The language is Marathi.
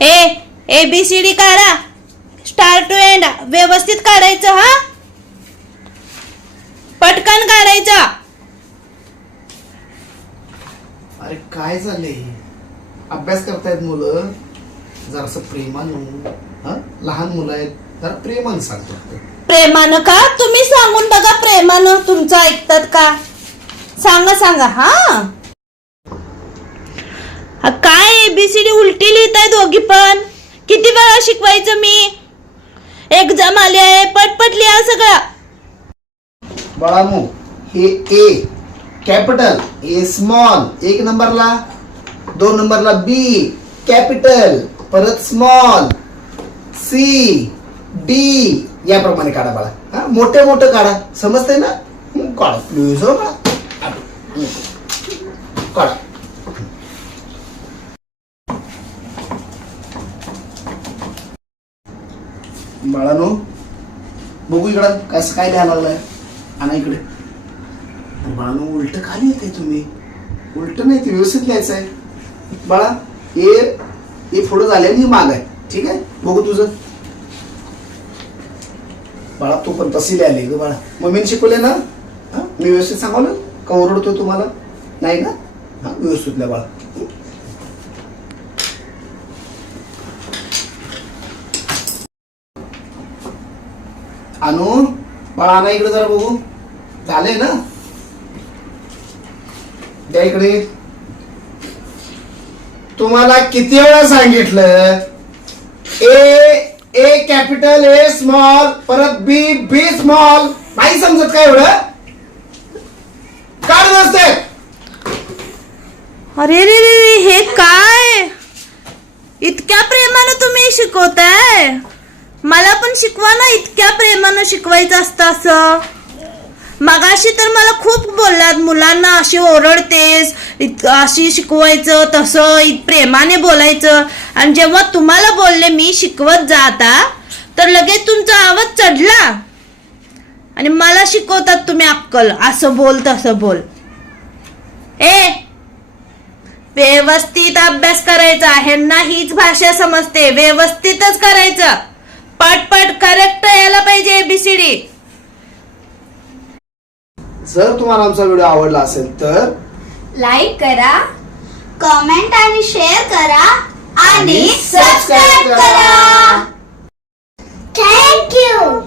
ABCD काढा, स्टार्ट टू एंड व्यवस्थित काढायचं हा, पटकन काढायचं. अरे काय झालंय, अभ्यास करतायत मुलं, जरासं प्रेमानं. हा लहान मुलं आहेत, जरा प्रेमानं सांगतो. प्रेमानं का? तुम्ही सांगून बघा प्रेमानं, तुमचं ऐकतात का? सांगा हा. काय ABCD उलटी लिहिताय दोघी पण? किती वेळा शिकवायचं मी? एक्झाम आली आहे, पटपट लिहा सगळं. बाळामू, हे ए कॅपिटल, ए स्मॉल, 1 नंबरला, 2 नंबरला B कॅपिटल, परत स्मॉल, C D याप्रमाणे काढा बाळा. हा मोठे मोठे काढा, समजतंय ना? काढा प्लीज हो बाळा, काढा. बाळानो बघू इकडं कसं काय लिहायला लागलाय. आणा इकडे. बाळानो उलट खाली येते तुम्ही, उलट नाही ते व्यवस्थित लिहायचं आहे बाळा. हे पुढं झाले आणि माग आहे, ठीक आहे. बघू तुझं बाळा, तू पण तशी लिहायली ग बाळा. मम्मीने शिकवले ना? हा मी व्यवस्थित सांगवलं का? ओरडतो तुम्हाला? नाही ना? हा व्यवस्थित लिहा बाळा. आणू बाळा, आणा इकडे जरा बघू. झालंय ना? द्या इकडे. तुम्हाला किती वेळा सांगितलं? ए कॅपिटल, ए स्मॉल, परत बी स्मॉल. नाही समजत काय एवढं? काढ नसते. अरे रे रे, हे काय इतक्या प्रेमानं तुम्ही शिकवताय? मला पण शिकवा ना, इतक्या प्रेमानं शिकवायचं असतं असं. मगाशी तर मला खूप बोललात, मुलांना अशी ओरडतेस, अशी शिकवायचं, तसं प्रेमाने बोलायचं. आणि जेव्हा तुम्हाला बोलले मी शिकवत जाता, तर लगेच तुमचा आवाज चढला आणि मला शिकवतात तुम्ही अक्कल, असं बोल तसं बोल. व्यवस्थित अभ्यास करायचा, ह्यांना हीच भाषा समजते, व्यवस्थितच करायचं, पटपट करेक्ट यायला पाहिजे ABCD. जर तुम्हाला आमचा व्हिडिओ आवडला असेल तर लाईक करा, कमेंट आणि शेअर करा आणि सबस्क्राईब करा. Thank you.